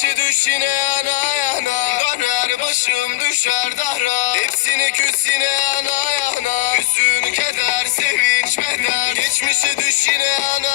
para Geçmişe düş yine yana. Yana Döner başım düşer dara. Hepsini küs yine yana. Yana Hüzün keder sevinç beder. Geçmişe düş yine yana